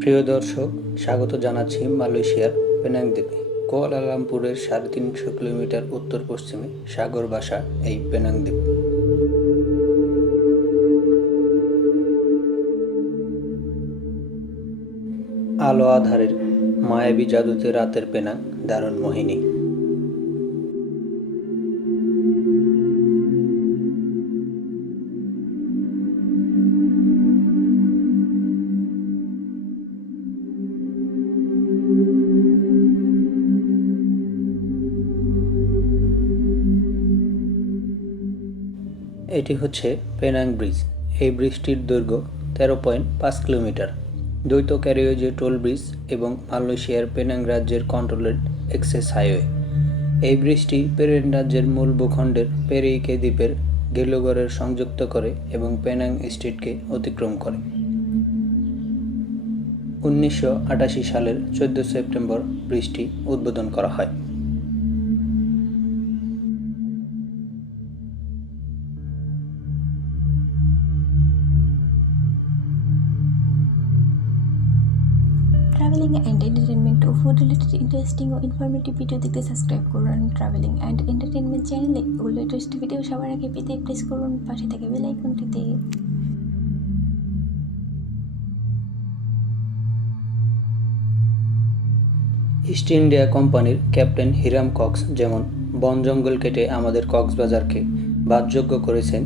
প্রিয় দর্শক, স্বাগত জানাচ্ছি মালয়েশিয়ার পেনাং দ্বীপে। কুয়ালালামপুরের ৩৫০ কিলোমিটার উত্তর-পশ্চিমে সাগর ভাষা এই পেনাং দ্বীপ। আলো আঁধারের মায়াবী জাদুতে রাতের পেনাং দারুণ মোহিনী। এটি হচ্ছে পেনাং ব্রিজ। এই ব্রিজটির দৈর্ঘ্য ১৩.৫ কিলোমিটার। দ্বৈত ক্যারিয়েজে টোল ব্রিজ এবং মালয়েশিয়ার পেনাং রাজ্যের কন্ট্রোলেড এক্সেস হাইওয়ে। এই ব্রিজটি পেরেন রাজ্যের মূল ভূখণ্ডের পেরিইকে দ্বীপের গেলুগড়ের সংযুক্ত করে এবং পেনাং স্ট্রিটকে অতিক্রম করে। ১৯৮৮ সালের ১৪ সেপ্টেম্বর ব্রিজটি উদ্বোধন করা হয়। ট্রাভেলিং অ্যান্ড এন্টারটেনমেন্ট ও ফুড রিলেটেড ইন্টারেস্টিং ও ইনফরমেটিভ ভিডিও দেখতে সাবস্ক্রাইব করুন ট্রাভেলিং অ্যান্ড এন্টারটেনমেন্ট চ্যানেলে ও লেটেস্ট ভিডিও সবার আগে পেতে প্রেস করুন পাশে থাকা বেল আইকনটিতে। ইস্ট ইন্ডিয়া কোম্পানির ক্যাপ্টেন হিরাম কক্স যেমন বন জঙ্গল কেটে আমাদের কক্সবাজারকে বাসযোগ্য করেছেন,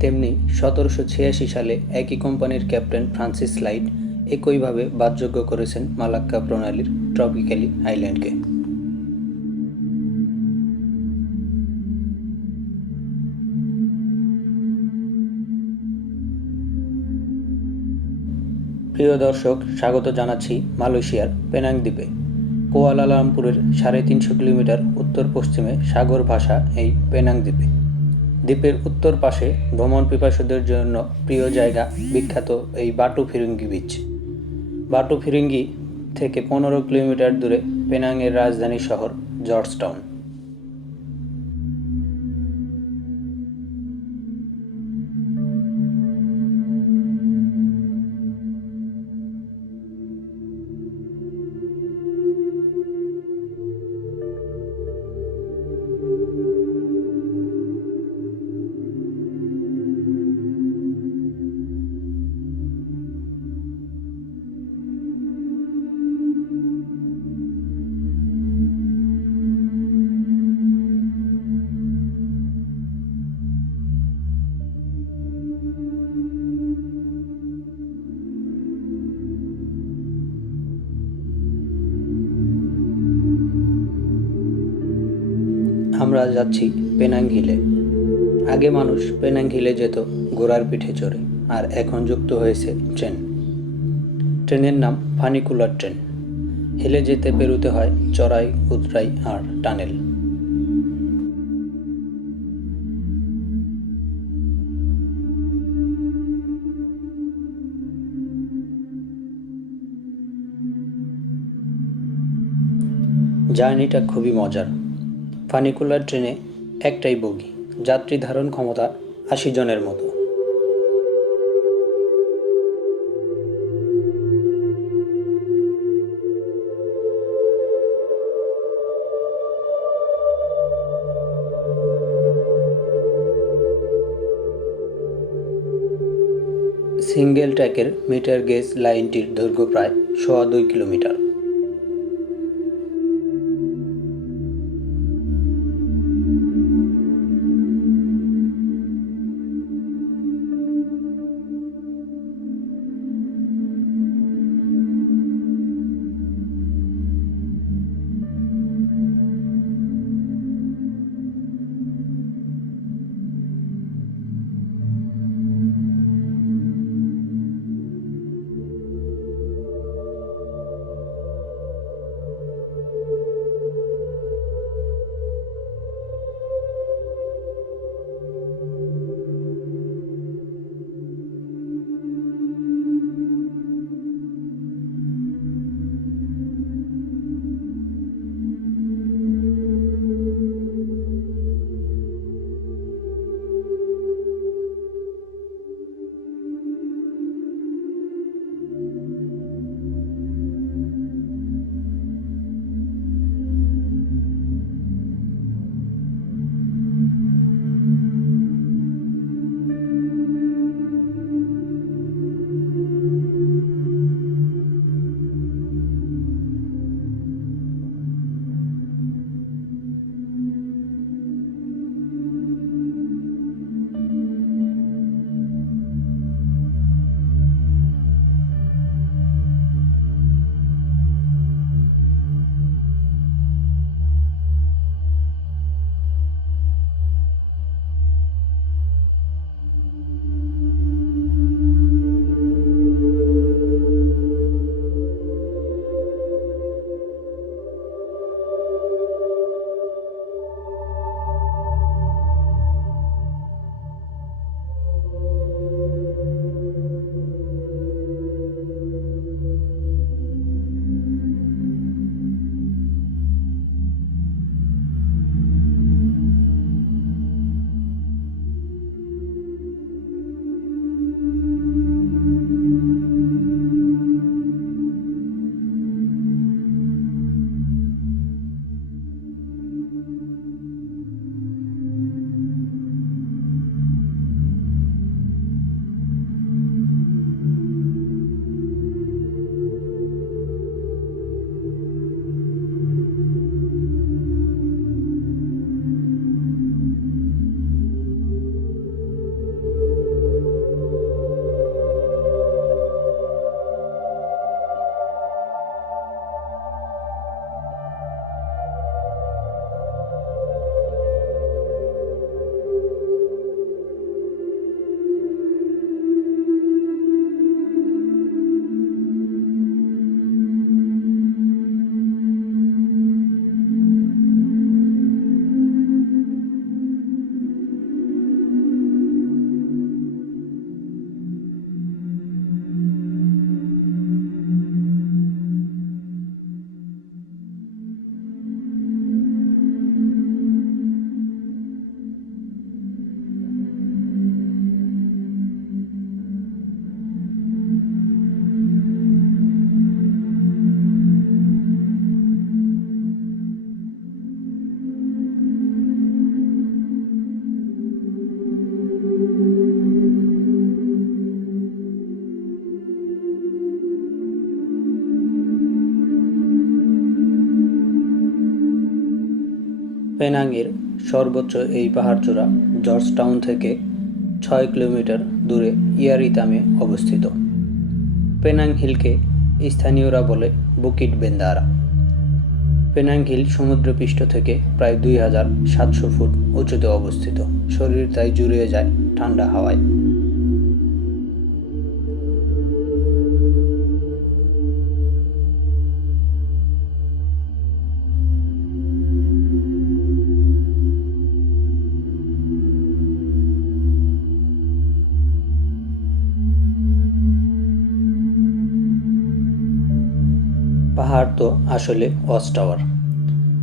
তেমনি ১৭৮৬ সালে একই কোম্পানির ক্যাপ্টেন ফ্রান্সিস লাইট একইভাবে বাসযোগ্য করেছেন মালাক্কা প্রণালীর ট্রপিক্যালি আইল্যান্ডকে। প্রিয় দর্শক, স্বাগত জানাচ্ছি মালয়েশিয়ার পেনাং দ্বীপে। কুয়ালালামপুরের ৩৫০ কিলোমিটার উত্তর-পশ্চিমে সাগর ভাষা এই পেনাং দ্বীপে। দ্বীপের উত্তর পাশে ভ্রমণ পিপাসুদের জন্য প্রিয় জায়গা বিখ্যাত এই বাটু ফিরিঙ্গি বিচ। বাটু ফিরিঙ্গি থেকে ১৫ কিলোমিটার দূরে পেনাংয়ের রাজধানী শহর জর্জ টাউন। আমরা যাচ্ছি পেনাং হিলে। আগে মানুষ পেনাং হিলে যেত ঘোড়ার পিঠে চড়ে, আর এখন যুক্ত হয়েছে ট্রেন। ট্রেনের নাম ফানিকুলার ট্রেন। হিলে যেতে পেরোতে হয় চড়াই, উতরাই আর টানেল। জার্নিটা খুবই মজার। ফানিকুলার ট্রেনে একটাই বগি, যাত্রী ধারণ ক্ষমতা ৮০ জনের মতো। সিঙ্গেল ট্র্যাকের মিটার গেজ লাইনটির দৈর্ঘ্য প্রায় ২.৫ কিলোমিটার। পেনাংয়ের সর্বোচ্চ এই পাহাড়চূড়া জর্জটাউন থেকে 6 কিলোমিটার দূরে ইয়ারিতামে অবস্থিত। পেনাং হিলকে স্থানীয়রা বলে বুকিট বেন্দারা। পেনাং হিল সমুদ্রপৃষ্ঠ থেকে প্রায় 2700 ফুট উঁচুতে অবস্থিত। শরীর তাই জুড়িয়ে যায় ঠান্ডা হাওয়ায়। পাহাড় তো আসলে ওয়াচ টাওয়ার।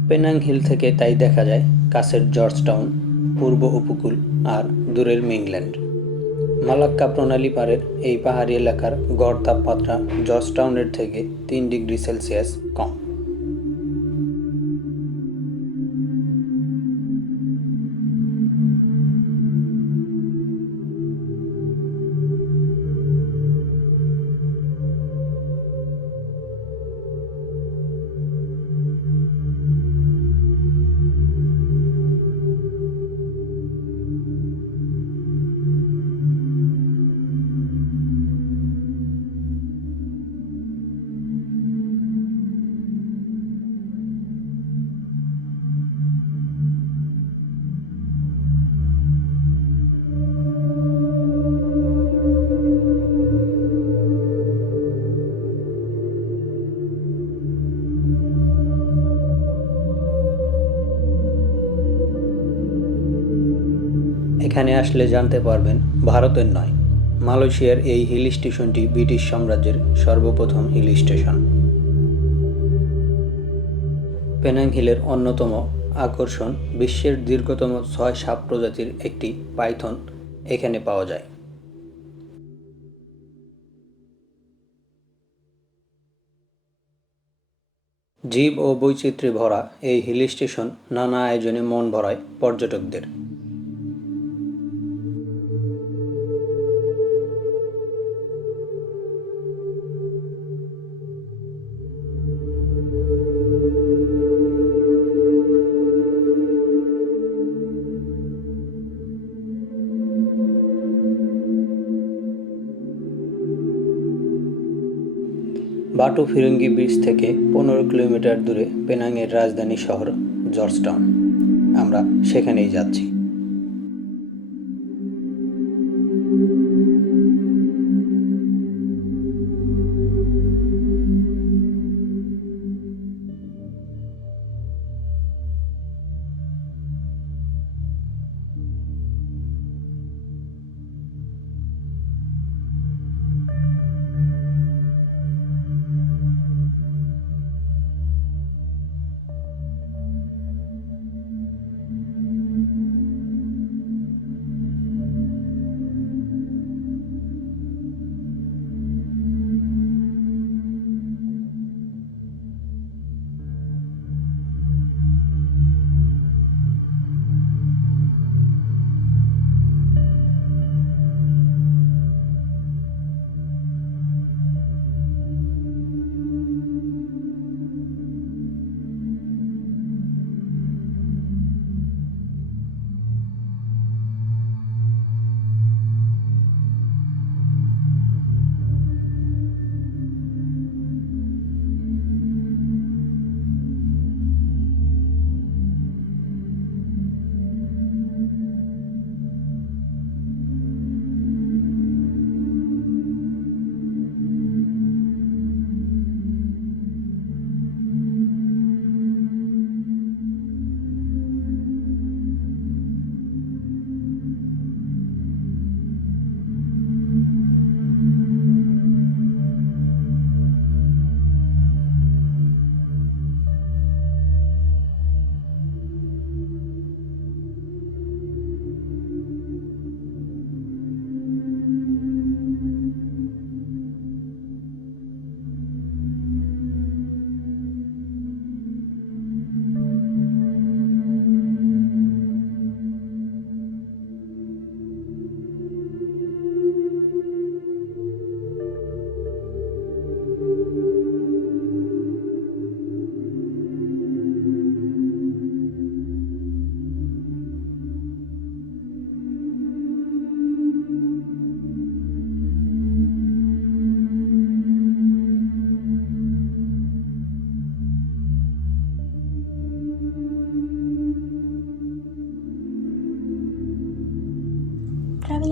পেনাং হিল থেকে তাই দেখা যায় কাছের জর্জটাউন, পূর্ব উপকূল আর দূরের মেইনল্যান্ড। মালাক্কা প্রণালী পারের এই পাহাড়ি এলাকার গড় তাপমাত্রা জর্জটাউনের থেকে 3 ডিগ্রি সেলসিয়াস কম। এখানে আসলে জানতে পারবেন ভারতের নয়, মালয়েশিয়ার এই হিল স্টেশনটি ব্রিটিশ সাম্রাজ্যের সর্বপ্রথম হিল স্টেশন। পেনাং হিলের অন্যতম আকর্ষণ বিশ্বের দীর্ঘতম 6 সাপ প্রজাতির একটি পাইথন এখানে পাওয়া যায়। জীব ও বৈচিত্র্যে ভরা এই হিল স্টেশন নানা আয়োজনে মন ভরায় পর্যটকদের। বাটু ফিরঙ্গি ব্রিজ থেকে 15 কিলোমিটার দূরে পেনাংয়ের রাজধানী শহর জর্জটাউন। আমরা সেখানেই যাচ্ছি।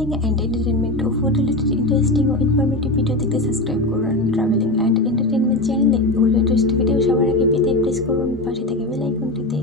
ট্রাভেলিং অ্যান্ড এন্টারটেনমেন্ট ও ফুড রিলেটেড ইন্টারেস্টিং ও ইনফরমেটিভ ভিডিও দেখতে সাবস্ক্রাইব করুন ট্রাভেলিং অ্যান্ড এন্টারটেনমেন্ট চ্যানেলে ও লেটেস্ট ভিডিও সবার আগে পেতে প্রেস করুন পাশে থাকা বেল আইকনটিতে।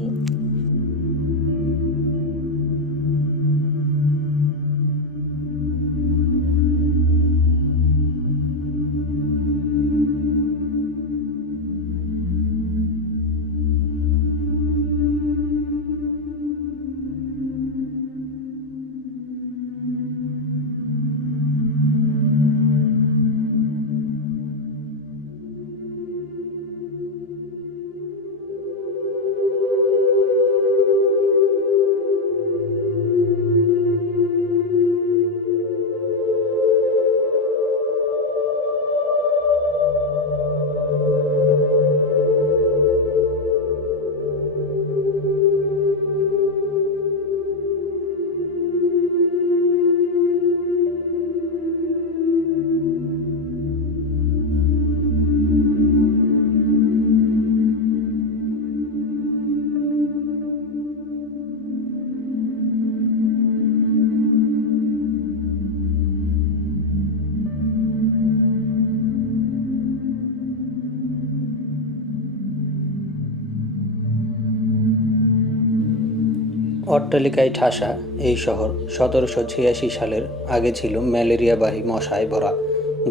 অট্টালিকায় ঠাসা এই শহর 1786 সালের আগে ছিল ম্যালেরিয়াবাহী মশায় ভরা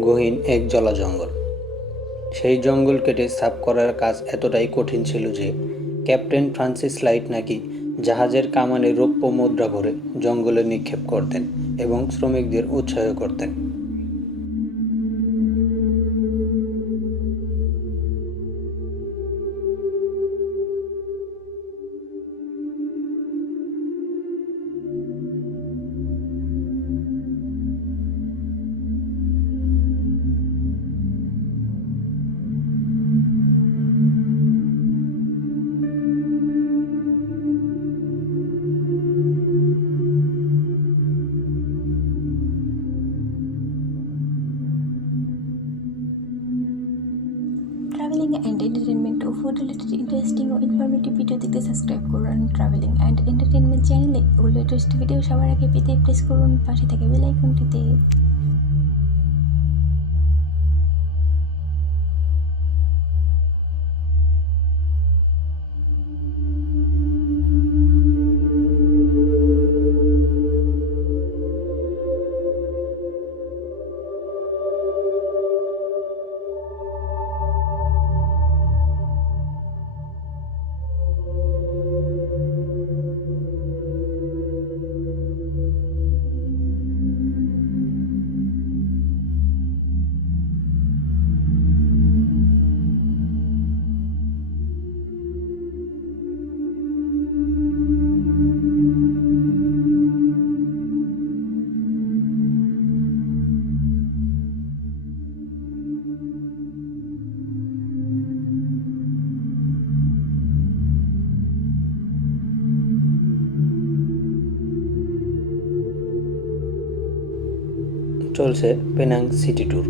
গহীন এক জলাজঙ্গল। সেই জঙ্গল কেটে সাফ করার কাজ এতটাই কঠিন ছিল যে ক্যাপ্টেন ফ্রান্সিস লাইট নাকি জাহাজের কামানে রৌপ্য মুদ্রা ভরে জঙ্গলে নিক্ষেপ করতেন এবং শ্রমিকদের উৎসাহ করতেন। ট্রাভেলিং অ্যান্ড এন্টারটেনমেন্ট ও ফুড রিলেটেড ইন্টারেস্টিং ও ইনফরমেটিভ ভিডিও দেখতে সাবস্ক্রাইব করুন ট্রাভেলিং অ্যান্ড এন্টারটেনমেন্ট চ্যানেলে ও লেটেস্ট ভিডিও সবার আগে পেতে প্রেস করুন পাশে থাকা বেল আইকনটিতে। চলছে পেনাং সিটি ট্যুর।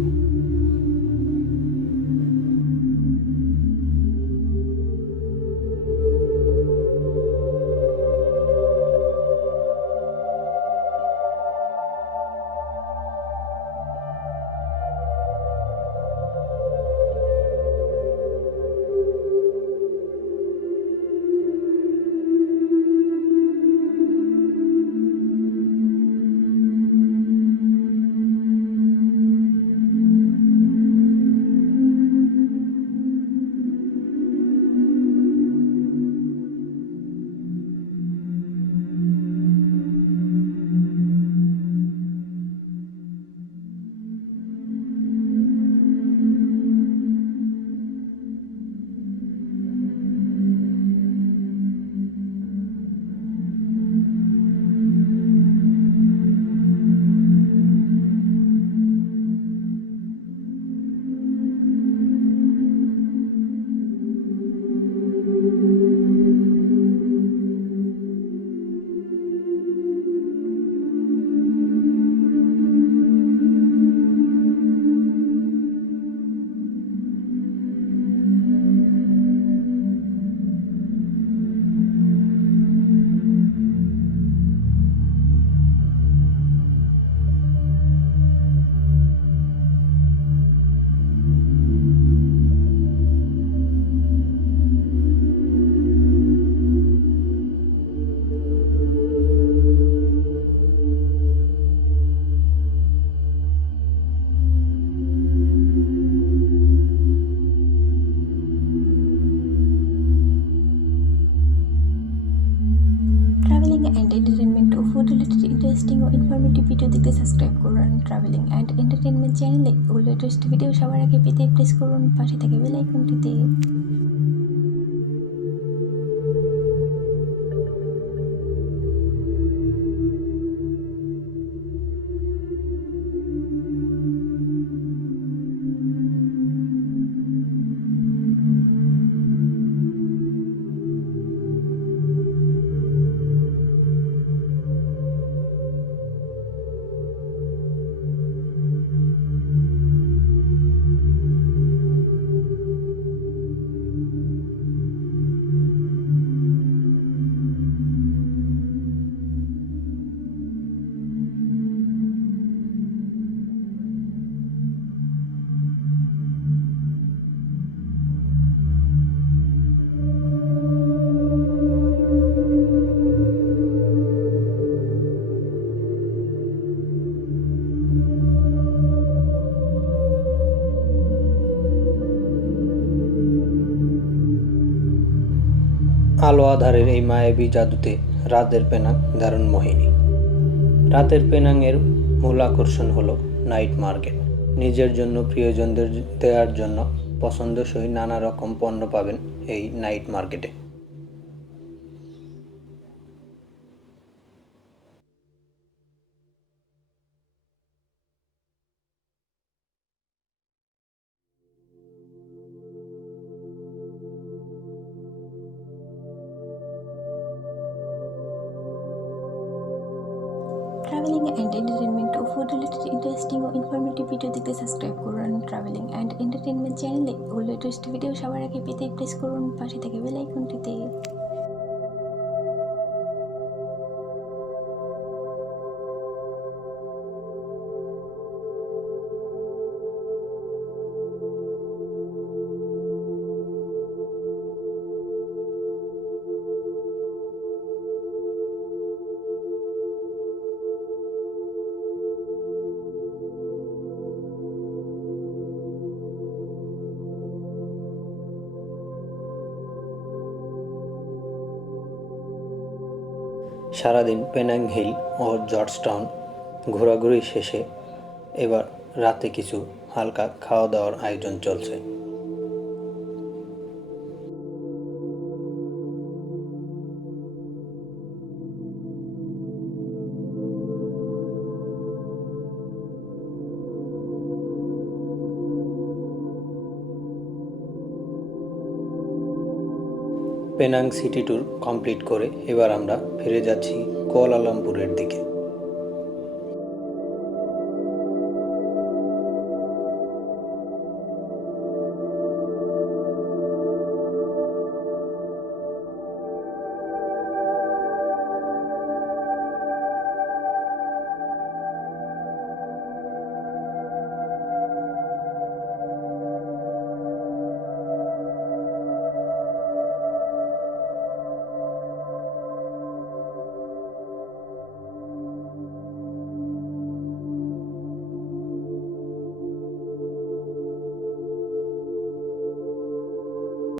দেখতে সাবস্ক্রাইব করুন ট্রাভেলিং অ্যান্ড এন্টারটেনমেন্ট চ্যানেলে ও লেটেস্ট ভিডিও সবার আগে পেতে প্রেস করুন পাশে থেকে বেল আইকনটিতে। আলো আঁধারের এই মায়াবী জাদুতে রাতের পেনাং দারুণ মোহিনী। রাতের পেনাংয়ের মূল আকর্ষণ হলো নাইট মার্কেট। নিজের জন্য প্রিয়জনদের দেওয়ার জন্য পছন্দসই নানা রকম পণ্য পাবেন এই নাইট মার্কেটে। ট্রাভেলিং অ্যান্ড এন্টারটেনমেন্ট ও ফুড রিলেটেড ইন্টারেস্টিং ও ইনফরমেটিভ ভিডিও দেখতে সাবস্ক্রাইব করুন ট্রাভেলিং অ্যান্ড এন্টারটেনমেন্ট চ্যানেলে ও লেটেস্ট ভিডিও সবার আগে পেতে প্রেস করুন পাশে থেকে বেল আইকনটিতে। সারাদিন পেনাং হিল ও জর্জটাউন ঘোরাঘুরি শেষে এবার রাতে কিছু হালকা খাওয়া দাওয়ার আয়োজন চলছে। পেনাং সিটি ট্যুর কমপ্লিট করে এবার আমরা ফিরে যাচ্ছি কুয়ালালামপুরের দিকে।